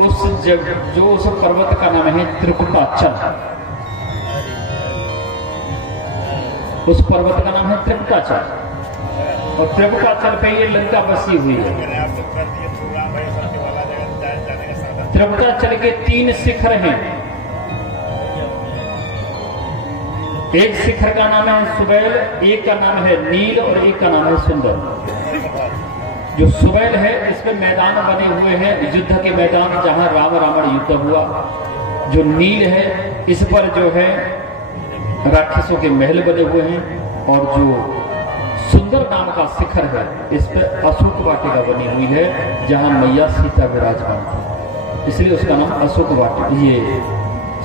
उस पर्वत का नाम है त्रिकुटाचल। उस पर्वत का नाम है त्रिकुटाचल, और त्रिकुटाचल पे ये लंका बसी हुई है। त्रिकुटाचल के 3 शिखर हैं। एक शिखर का नाम है सुबैल, एक का नाम है नील और एक का नाम है सुंदर। जो सुबैल है इस पे मैदान बने हुए हैं, युद्ध के मैदान जहां राम रावण युद्ध हुआ। जो नील है इस पर जो है राक्षसों के महल बने हुए हैं, और जो सुंदर नाम का शिखर है इस पर अशोक वाटिका बनी हुई है जहां मैया सीता विराजमान थी, इसलिए उसका नाम अशोक वाटिका, ये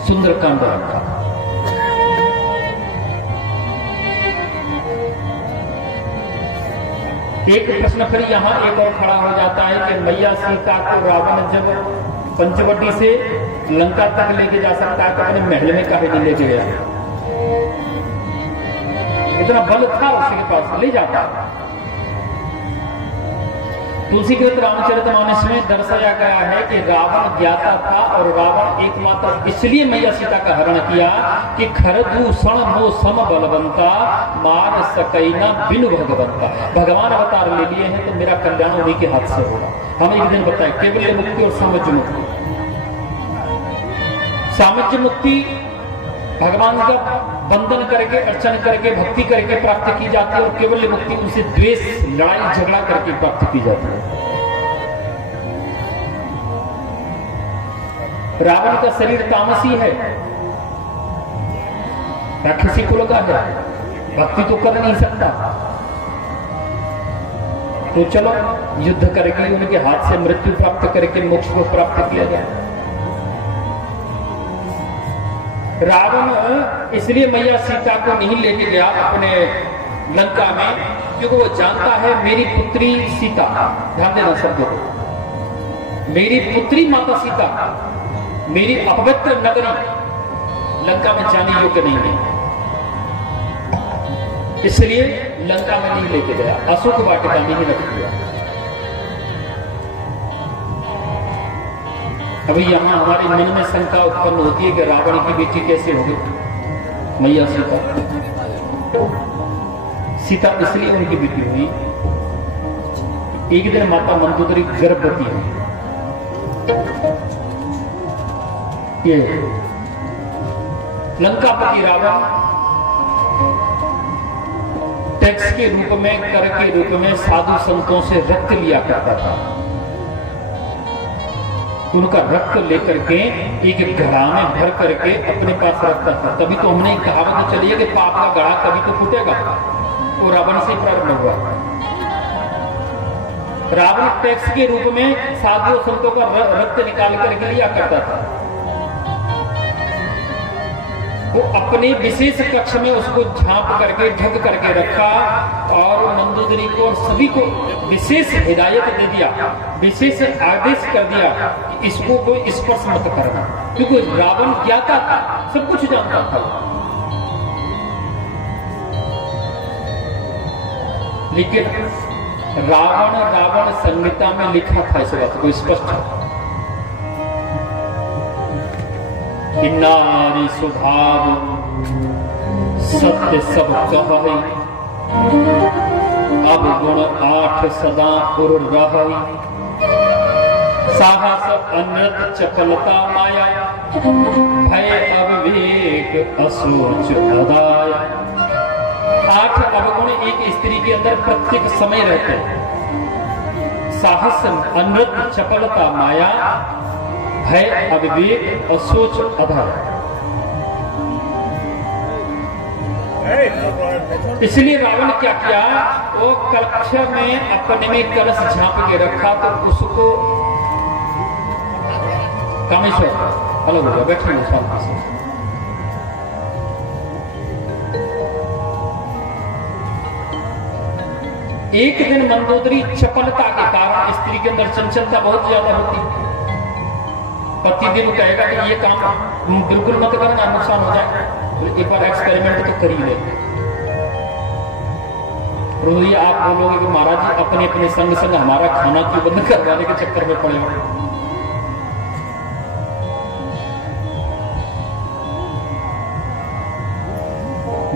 सुंदरकांड रखा। एक प्रश्न फिर यहाँ एक और खड़ा हो जाता है कि मैया सीता को रावण जब पंचवटी से लंका तक लेके जा सकता है तो अपने महल में काहे नहीं लेके गया? इतना बल था उसके पास, ले जाता। तुलसीकृत रामचरितमानस में दर्शाया गया है कि रावण ज्ञाता था और रावण एकमात्र इसलिए मैया सीता का हरण किया कि खरदूषण मो सम बलवंता मार सकैना बिनु भगवंता। भगवान अवतार ले लिए हैं तो मेरा कल्याण उन्हीं के हाथ से होगा। हम एक दिन बताए केवल मुक्ति और सामज्य मुक्ति। सामज्य मुक्ति भगवान का बंधन करके, अर्चन करके, भक्ति करके प्राप्त की जाती है, और केवल मुक्ति उनसे द्वेष, लड़ाई झगड़ा करके प्राप्त की जाती है। रावण का शरीर तामसी है, राक्षसी कुल का है, भक्ति तो कर नहीं सकता। तो चलो युद्ध करके उनके हाथ से मृत्यु प्राप्त करके मोक्ष को प्राप्त किया जाए। रावण इसलिए मैया सीता को नहीं लेके गया अपने लंका में क्योंकि वो जानता है मेरी पुत्री सीता, ध्यान देना शब्द को, मेरी पुत्री माता सीता मेरी अपवित्र नगरी लंका में जाने योग्य नहीं है, इसलिए लंका में नहीं लेके गया, अशोक वाटिका में ही रख दिया। अभी यहां हमारे मन में शंका उत्पन्न होती है कि रावण की बेटी कैसे होगी मैया सीता? सीता इसलिए उनकी बेटी हुई, एक दिन माता मंदोदरी गर्भवती है। ये लंकापति रावण टैक्स के रूप में, कर के रूप में साधु संतों से रक्त लिया करता था। उनका रक्त लेकर के एक घड़ा में भर करके अपने पास रखता था। तभी तो हमने कहावत चली है कि पाप का घड़ा कभी तो फूटेगा, वो रावण से प्रारंभ हुआ। रावण टैक्स के रूप में साधुओं संतों का रक्त निकाल करके लिया करता था। वो अपने विशेष कक्ष में उसको झांप करके ढक करके रखा और मंदोदरी को और सभी को विशेष हिदायत दे दिया, विशेष आदेश कर दिया कि इसको कोई स्पर्श मत करना, क्योंकि रावण ज्ञाता था, सब कुछ जानता था। लेकिन रावण संहिता में लिखा था इस बात को स्पष्ट कि नारी स्वभाव सत्य सब कहै, अब गुण 8 सदा पुर रहै, साहस अनृत चपलता माया, भय अविवेक असोच अदाया। 8 अवगुण एक स्त्री के अंदर प्रत्येक समय रहते हैं। साहस अनृत चपलता माया, भय अविवेक और सोच अधर। इसलिए रावण क्या किया, वो कक्ष में अपने में कलश झांप के रखा तो उसको कामेश्वर अलग हो गया, बैठे शांति से। एक दिन मंदोदरी चपलता के कारण, स्त्री के अंदर चंचलता बहुत ज्यादा होती है, पति दिन कहेगा कि ये काम बिल्कुल मत करना, नुकसान हो जाएगा, तो एक बार एक्सपेरिमेंट तो कर ही ले। रोज आप बोलोगे कि महाराज जी अपने अपने संग संग हमारा खाना क्यों बंद करवाने के चक्कर में पड़े हो।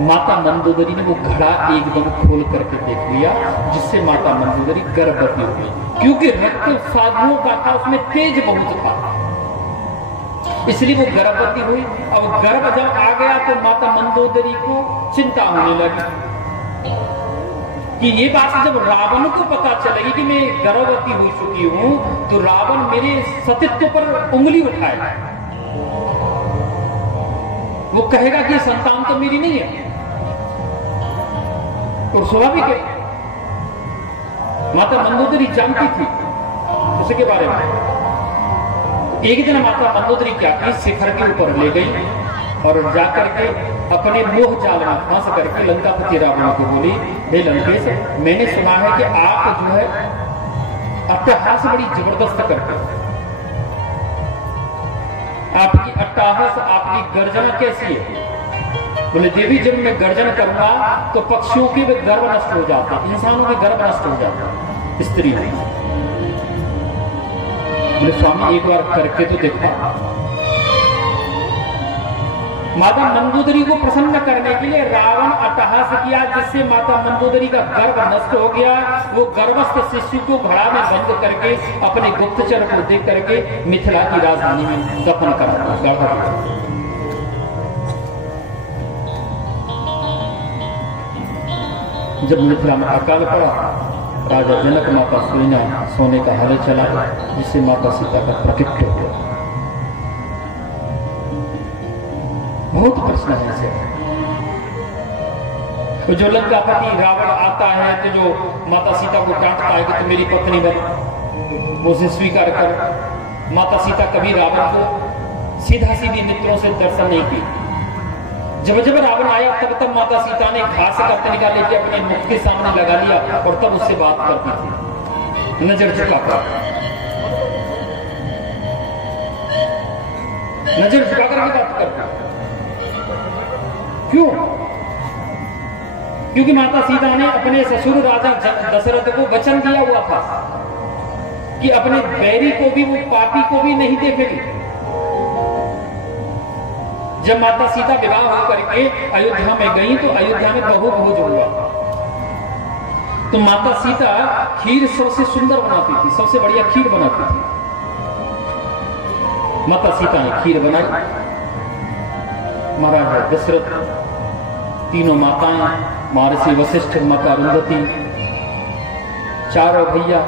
माता मंदोदरी ने वो घड़ा एकदम खोल करके देख लिया, जिससे माता मंदोदरी गर्भवती हो गई। क्योंकि रक्त साधुओं का था, उसमें तेज बहुत था, इसलिए वो गर्भवती हुई। अब गर्भ जब आ गया तो माता मंदोदरी को चिंता होने लगी कि ये बात जब रावण को पता चलेगी कि मैं गर्भवती हो चुकी हूं, तो रावण मेरे सतीत्व पर उंगली उठाएगा, वो कहेगा कि संतान तो मेरी नहीं है। और स्वाभाविक है, माता मंदोदरी जानती थी इसके बारे में। एक दिन माता मंदोदरी क्या की, शिखर के ऊपर ले गई और जाकर के अपने मोह जाल में फंस करके लंकापति रावण को बोली, हे लंकेश, मैंने सुना है कि आप जो है अट्टहास बड़ी जबरदस्त करते हैं, आपकी अट्टहास, आपकी गर्जना कैसी है? बोले देवी, जब मैं गर्जन करूंगा तो पक्षियों के भी गर्भ नष्ट हो जाते, इंसानों के गर्भ नष्ट हो जाते, स्त्री। बोले स्वामी एक बार करके तो देखा। माता मंदोदरी को प्रसन्न करने के लिए रावण अट्टहास किया, जिससे माता मंदोदरी का गर्भ नष्ट हो गया। वो गर्भस्थ शिशु को घड़ा में बंद करके अपने गुप्तचर को देख करके मिथिला की राजधानी में दफन करा। जब मिथिला में अकाल पड़ा, राजा जनक माता सुईना सोने का हल चला, जिससे माता सीता का प्रकट हो गया। बहुत प्रश्न है इसे। तो जो लंकापति रावण आता है तो जो माता सीता को डांटता है कि तुम मेरी पत्नी बन, वो उसे स्वीकार कर। माता सीता कभी रावण को सीधा सीधी नेत्रों से दर्शन नहीं की। जब जब रावण आया तब तब माता सीता ने घास का तनिका लेके अपने मुख के सामने लगा लिया और तब उससे बात करती थी, नजर झुकाकर, नजर झुकाकर की बात करती। क्यों? क्योंकि माता सीता ने अपने ससुर राजा दशरथ को वचन दिया हुआ था कि अपने बैरी को भी, वो पापी को भी नहीं देखेगी। जब माता सीता विवाह होकर के अयोध्या में गई तो अयोध्या में बहु भोज हुआ। तो माता सीता खीर सबसे सुंदर बनाती थी, सबसे बढ़िया खीर बनाती थी। माता सीता ने खीर बनाई। महाराज दशरथ, तीनों माताएं, महर्षि वशिष्ठ, माता अरुंधति, चारों भैया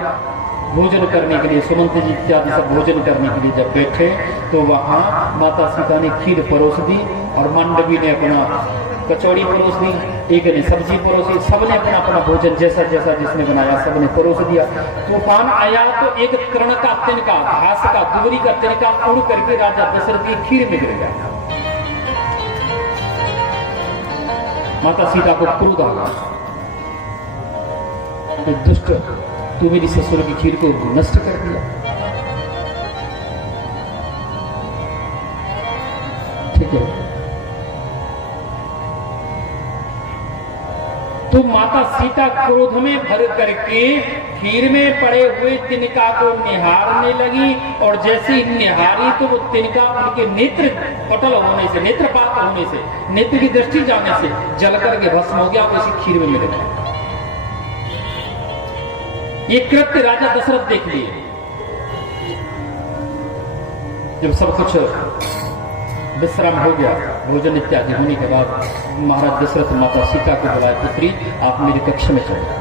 भोजन करने के लिए, सुमंत जी इत्यादि सब भोजन करने के लिए जब बैठे तो वहां माता सीता ने खीर परोस दी और मांडवी ने अपना कचौड़ी परोस दी, एक ने सब्जी परोसी, सबने अपना अपना भोजन जैसा जैसा जिसने बनाया सबने परोस दिया। तूफान आया तो एक तृण का तिनका, घास का, दुबरी का तिनका उड़ करके राजा दशरथ की खीर में गिर गया। माता सीता को क्रोध आ गया, दुष्ट, तू मेरी ससुर की खीर को नष्ट कर दिया। ठीक है, तो माता सीता क्रोध में भर करके खीर में पड़े हुए तिनका को निहारने लगी और जैसे ही निहारी तो वो तिनका उनके नेत्र पटल होने से, नेत्रपात होने से, नेत्र की दृष्टि जाने से जल करके भस्म हो गया, उसी खीर में मिल गया। ये कृत्य राजा दशरथ देख लिए। जब सब कुछ विश्राम हो गया, भोजन इत्यादि होने के बाद महाराज दशरथ माता सीता को बुलाए, पुत्री आप मेरे कक्ष में चले।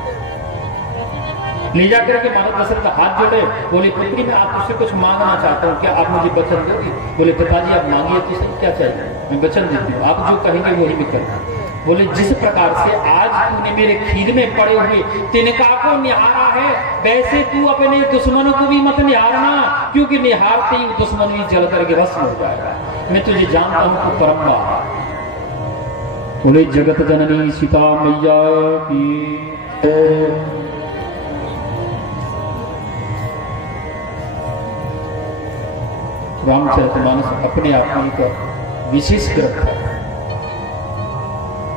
ले जाकर के महाराज दशरथ हाथ जोड़े, बोले पुत्री मैं आपसे कुछ मांगना चाहता हूँ, क्या आप मुझे वचन दोगे? बोले पिताजी आप मांगिए तो सही, क्या चाहिए, मैं वचन देती हूँ, आप जो कहेंगे वही मैं करूँगा। बोले जिस प्रकार से आज तूने मेरे खीर में पड़े हुए तिनका को निहारा है, वैसे तू अपने दुश्मनों को भी मत निहारना, क्योंकि निहारते ही दुश्मन भी जल करके भस्म हो जाएगा। मैं तुझे जानता हूं तू परम्बा। बोले जगत जननी सीता मैया की। रामचरितमानस अपने आप में एक विशेष ग्रंथ है।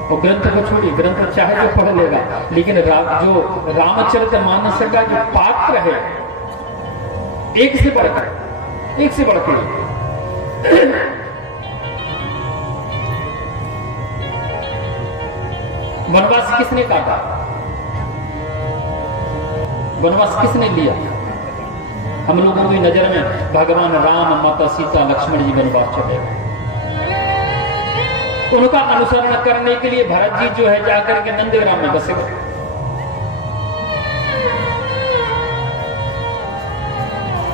और ग्रंथ को छोड़िए, ग्रंथ चाहे जो पढ़ लेगा, लेकिन जो रामचरितमानस का जो पात्र है एक से बढ़कर वनवास किसने काटा? वनवास किसने लिया? हम लोगों की नजर में भगवान राम, माता सीता, लक्ष्मण जी वनवास चले गए। उनका अनुसरण करने के लिए भरत जी जो है जाकर के नंदग्राम में बसे गए।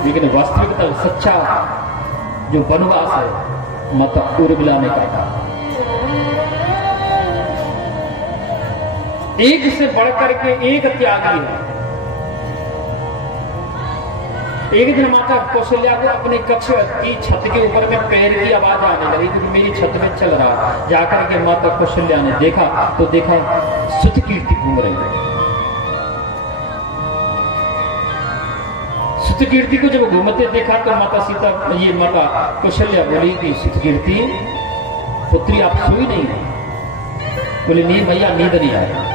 लेकिन वास्तविकता सच्चा जो वनवास है माता उर्मिला ने काटा। एक से बढ़कर के एक त्यागी है। एक दिन माता कौशल्या को अपने कक्ष की छत के ऊपर में पैर की आवाज आने लगी कि मेरी छत में चल रहा। जाकर के माता कौशल्या ने देखा तो देखा स्तुतिकीर्ति घूम रही है। स्तुतिकीर्ति को जब घूमते देखा तो माता सीता ये माता कौशल्या बोली कि स्तुतिकीर्ति पुत्री आप सोई नहीं है? बोले नहीं भैया नींद नहीं आया।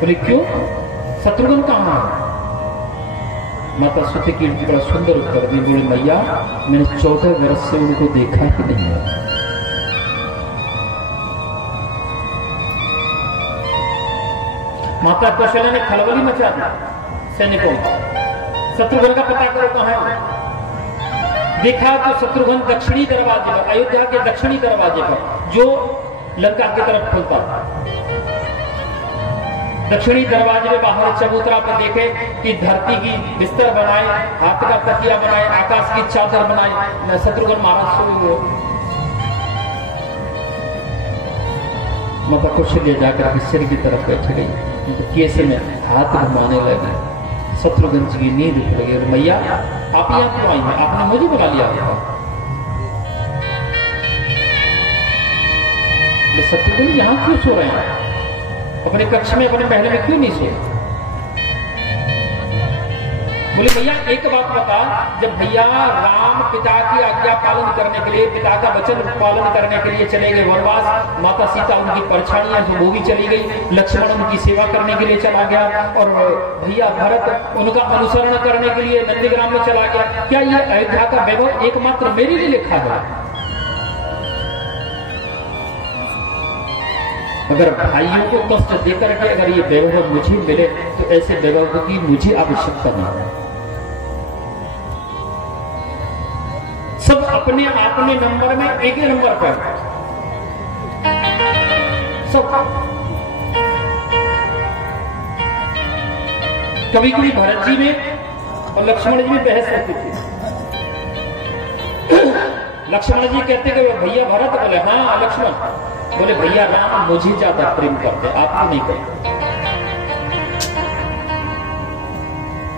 बोले क्यों? शत्रुघ्न कहां है? माता स्तुतिकीर्ति बड़ा सुंदर उत्तर दी। बोले मैया मैंने 14 वर्ष से उनको देखा ही नहीं है। माता कौशल्या ने खलबली मचा दी सैनिकों। शत्रुघ्न का पता करो कहां है। देखा तो शत्रुघ्न दक्षिणी दरवाजे पर, अयोध्या के दक्षिणी दरवाजे पर जो लंका की तरफ खुलता था, दक्षिणी दरवाजे में बाहर चबूतरा पर देखे कि धरती की बिस्तर बनाए, हाथ का तकिया बनाए, आकाश की चादर बनाए, शत्रुघ्न महाराज सोए हुए। माता कौशल्या जाकर सिर की तरफ बैठ गई, तो कैसे में हाथ घुमाने लगी। शत्रुघ्न जी की नींद उठ गई। और मैया आप यहाँ क्यों आई हैं? आपने मुझे बुला लिया था। शत्रुघ्न यहाँ क्यों सो रहे हैं? अपने कक्ष में अपने महल में क्यों नहीं सोए? बोले भैया एक बात बता, जब भैया राम पिता की आज्ञा पालन करने के लिए, पिता का वचन पालन करने के लिए चले गए वनवास, माता सीता उनकी परछाइयां जो वो भी चली गई, लक्ष्मण उनकी सेवा करने के लिए चला गया और भैया भरत उनका अनुसरण करने के लिए नंदीग्राम में चला गया, क्या ये अयोध्या का वैभव एकमात्र मेरे लिए लिखा है? अगर भाइयों को कष्ट देकर के अगर ये वैभव मुझे मिले तो ऐसे वैभव की मुझे आवश्यकता नहीं है। सब अपने अपने नंबर में एक ही नंबर पर सब। कभी कभी भरत जी में और लक्ष्मण जी में बहस होती थी। लक्ष्मण जी कहते कि भैया भरत, बोले हाँ लक्ष्मण, बोले भैया राम मुझे ज्यादा प्रेम करते, आपको नहीं करते।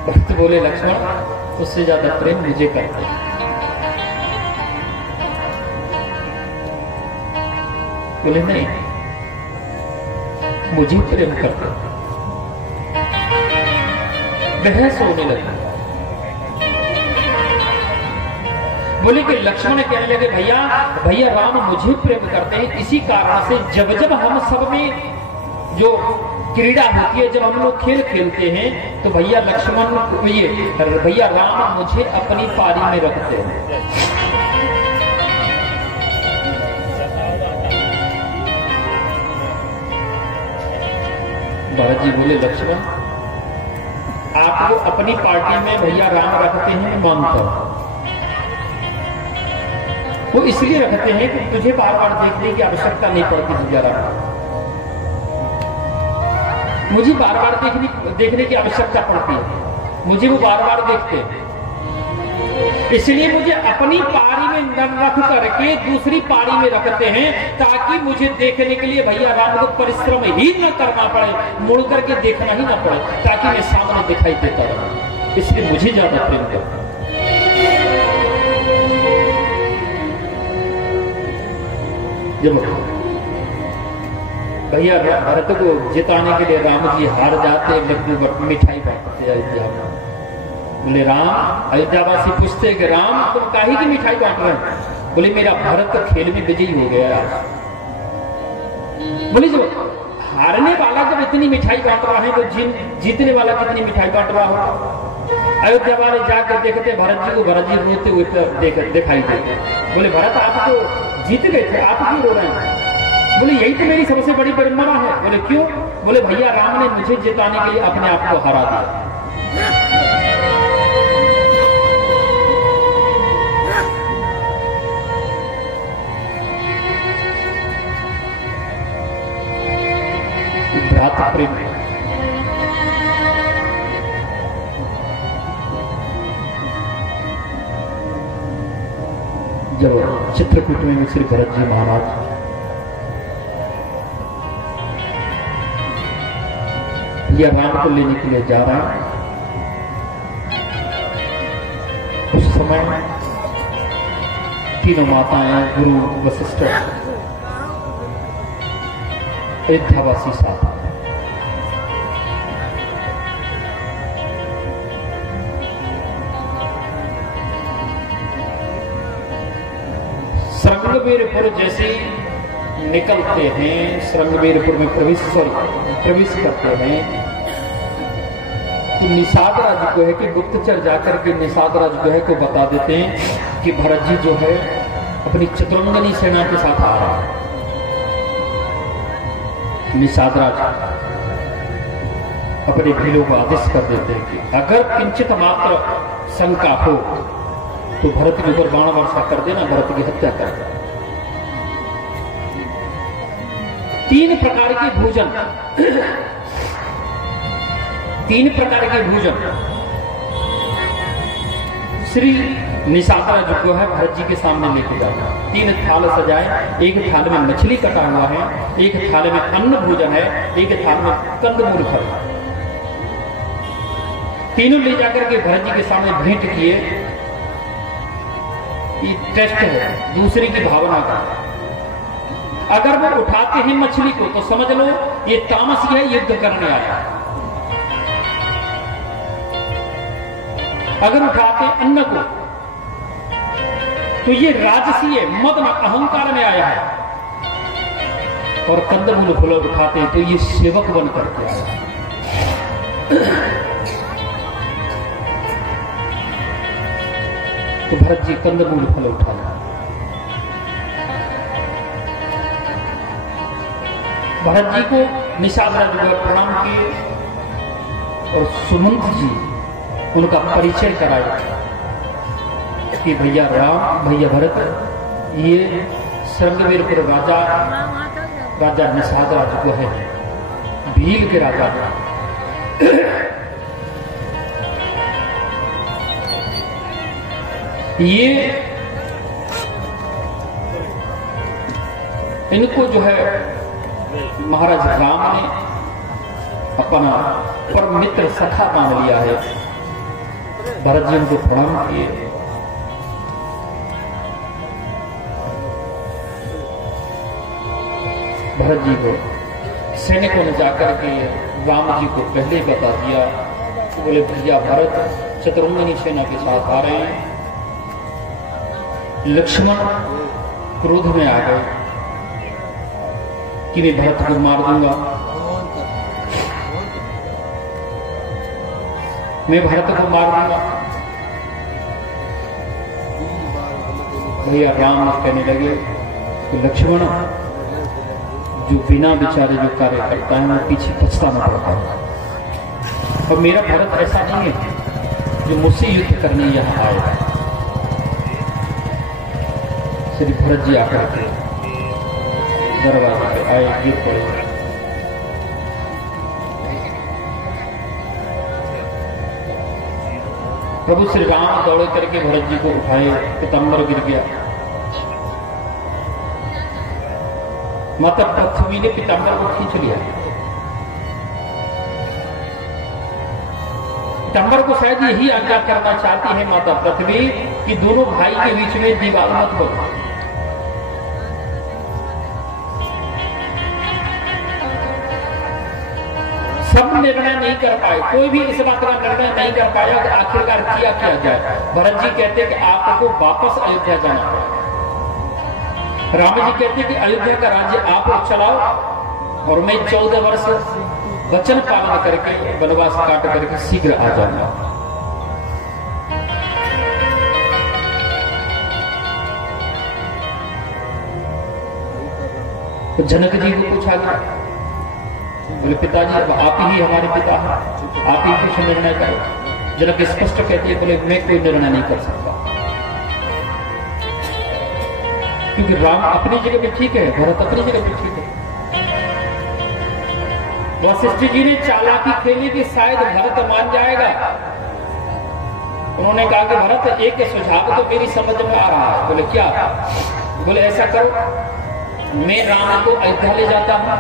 भक्त बोले लक्ष्मण उससे ज्यादा प्रेम मुझे करते। बोले नहीं मुझे प्रेम करते। बहस होने लगी। बोले कि लक्ष्मण कहने लगे भैया भैया राम मुझे प्रेम करते हैं, इसी कारण से जब जब हम सब में जो क्रीड़ा होती है, जब हम लोग खेल खेलते हैं तो भैया लक्ष्मण ये भैया राम मुझे अपनी पारी में रखते हैं। भरत जी बोले लक्ष्मण आपको अपनी पार्टी में भैया राम रखते हैं, मानता हूं। वो इसलिए रखते हैं कि तुझे बार बार देखने की आवश्यकता नहीं पड़ती भैया राम, मुझे बार बार देखने की आवश्यकता पड़ती है, मुझे वो बार बार देखते हैं। इसलिए मुझे अपनी पारी में न रख करके दूसरी पारी में रखते हैं ताकि मुझे देखने के लिए भैया राम को परिश्रम ही न करना पड़े, मुड़ करके देखना ही ना पड़े, ताकि मैं सामने दिखाई देता रहूं। इसलिए मुझे ज्यादा प्रेम करता। जब भैया भरत को जिताने के लिए राम जी हार जाते, लड्डू मिठाई बांटते अयोध्या में। बोले राम, अयोध्यावासी पूछते कि राम तुम काहे की मिठाई बांट रहे हैं? बोले मेरा भरत तो खेल में विजयी हो गया। बोले जो हारने वाला जब इतनी मिठाई बांट रहा है तो जीतने वाला कितनी मिठाई बांट रहा हो? अयोध्या वाले जाकर देखते भरत जी को, भरत जी रोते हुए दिखाई देते। बोले भरत आप तो जीत गए थे, आप क्यों रो रहे हैं? बोले यही तो मेरी सबसे बड़ी परंपरा है। बोले क्यों? बोले भैया राम ने मुझे जिताने के लिए अपने आप को हरा दिया। भ्रातृ प्रेम जब चित्रकूट में श्री भरत जी महाराज या राम को लेने के लिए जा रहे हैं, उस समय तीनों माताएं, गुरु, वशिष्ठ, अयोध्यावासी साथ। श्रृंगवीरपुर जैसे निकलते हैं, श्रृंगवीरपुर में प्रवेश करते हैं, तो निषाद राज जो है कि गुप्तचर जाकर के निषाद राज जो है को बता देते हैं कि भरत जी जो है अपनी चतुरंगनी सेना के साथ आ रहा है। निषाद राज अपने भीलों को आदेश कर देते हैं कि अगर किंचित मात्र शंका हो तो भरत के ऊपर बाण वर्षा कर देना, भरत की हत्या कर देना। 3 प्रकार के भोजन, 3 प्रकार के भोजन श्री निषाद राज जो है भरत जी के सामने लेके जाता है। 3 थाल सजाए, एक थाल में मछली कटा हुआ है, एक थाल में अन्न भोजन है, एक थाल में कंदमूल फल है। तीनों ले जाकर के भरत जी के सामने भेंट किए। ये टेस्ट है दूसरे की भावना का। अगर वो उठाते हैं मछली को तो समझ लो ये तामसी है, युद्ध करने आया। अगर उठाते अन्न को तो ये राजसी है, मद में अहंकार में आया है। और कंदमूल फल उठाते तो ये सेवक बन करके आया। तो भरत जी कंदमूल फल उठाया। भरत जी को निषाद राज प्रणाम किए और सुमंत जी उनका परिचय कराया कि भैया राम, भैया भरत, ये श्रृंगवीरपुर राजा निषाद राज को है, भील के राजा। ये इनको जो है महाराज राम ने अपना परम मित्र सखा मान लिया है। भरत जी उनको प्रणाम किए। भरत जी को सैनिकों ने जाकर के राम जी को पहले ही बता दिया। बोले भैया भरत चतुरंगनी सेना के साथ आ रहे हैं। लक्ष्मण क्रोध में आ गए कि मैं भरत को मार दूंगा, मैं भरत को मार दूंगा। भैया राम कहने लगे कि लक्ष्मण, जो बिना विचारे जो कार्य करता है वो पीछे पछताना पड़ता है। और मेरा भरत ऐसा नहीं है जो मुझसे युद्ध करने यहां आएगा। श्री भरत जी आकर के दरवाजे पे आए, गिर पड़े। प्रभु श्री राम दौड़े करके भरत जी को उठाए, पीताम्बर गिर गया। माता पृथ्वी ने पीताम्बर को खींच लिया। पीताम्बर को शायद यही आज्ञा करना चाहती है माता पृथ्वी कि दोनों भाई के बीच में दीवार मत बनो। सब निर्णय नहीं कर पाए, कोई भी इस बात का निर्णय नहीं कर पाया कि आखिरकार किया जाए। भरत जी कहते कि आपको वापस अयोध्या जाना पड़ेगा। राम जी कहते कि अयोध्या का राज्य आप चलाओ और मैं 14 वर्ष वचन पालन करके वनवास काट करके शीघ्र आ जाऊंगा। तो जनक जी को पूछा गया, बोले पिताजी अब आप ही हमारे पिता हैं, आप ही कुछ निर्णय करो। जनक स्पष्ट कहती है, बोले मैं कोई निर्णय नहीं कर सकता, क्योंकि राम अपनी जगह पे ठीक है, भरत अपनी जगह पे ठीक है। वशिष्ठ जी ने चालाकी खेली कि शायद भरत मान जाएगा। उन्होंने कहा कि भरत एक सुझाव तो मेरी समझ में आ रहा है। बोले क्या? बोले ऐसा करो, मैं राम को अयोध्या ले जाता हूं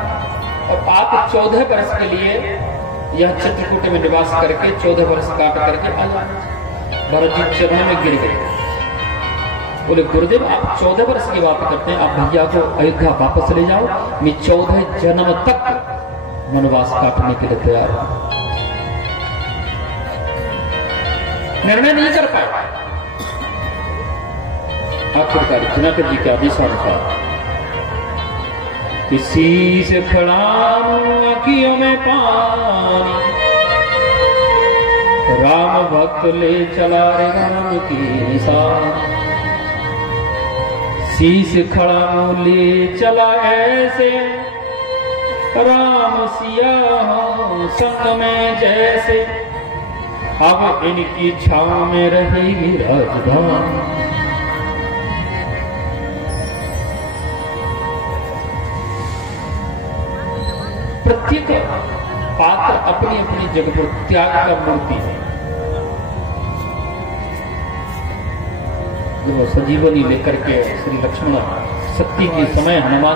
और आप 14 वर्ष के लिए यह चित्रकूट में निवास करके 14 वर्ष काट करके आ जाए। भरत जी चरणों में गिर गए। बोले गुरुदेव आप 14 वर्ष की बात करते हैं, आप भैया को अयोध्या वापस ले जाओ, मैं 14 जन्म तक वनवास काटने के लिए तैयार हूं। निर्णय नहीं कर पाए। आखिरकार जनक जी के आदेशानुसार किसी से खड़ा अखियों में पानी, राम भक्त ले चला रे राम की निशान। शीश खड़ा ले चला ऐसे, राम सिया हो संग में जैसे, अब इनकी छाव में रहेगी राजधानी। प्रत्येक पात्र अपनी अपनी जगह पर त्याग का मूर्ति है। जो संजीवनी लेकर के श्री लक्ष्मण शक्ति के समय हनुमान